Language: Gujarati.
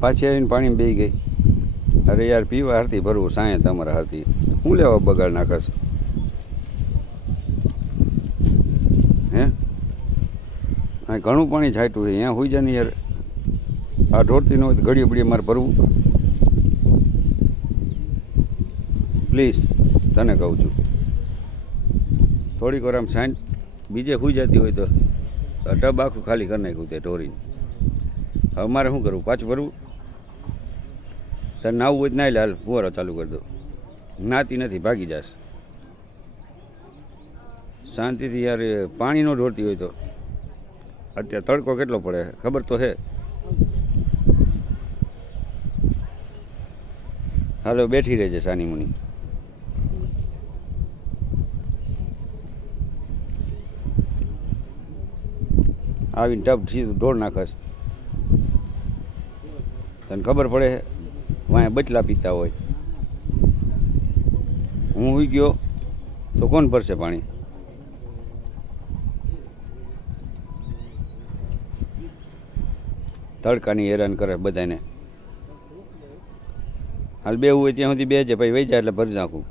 પાછી આવીને પાણીમાં બેસી ગઈ. અરે યાર પીવા હારતી ભરવું સાંયે તમારા હારતી હું લેવા બગાડ નાખશ હે? હા ઘણું પાણી છાંટ્યું છે અહીંયા હોઈ જાય ને યાર. આ ઢોરતી ન હોય તો ઘડીએ બડીએ મારે ભરવું પ્લીઝ તને કહું છું. થોડીક વાર આમ સાંજ બીજે હોઈ જતી હોય તો ટબ આખું ખાલી કરી નાખ્યું તે ઢોરીને. હવે મારે શું કરવું? પાછું ભરવું? તારે નાવું હોય તો નાઈ લે, હાલ ફુવારો ચાલુ કરી દો. નાતી નથી ભાગી જાશ શાંતિથી યાર. પાણી ન ઢોરતી હોય તો. અત્યારે તડકો કેટલો પડે ખબર તો હે. હાલો બેઠી રહેજે સાની મુની. આવીને ટબ સીધું ઢોળ નાખશ. તને ખબર પડે વાંહે બચલા પીતા હોય. હું હોઈ ગયો તો કોણ ભરશે પાણી? તડકાની હેરાન કરે બધાને. હાલ બેવું હોય ત્યાં સુધી બેસજે, પછી વહી જાય એટલે ભરી નાખું.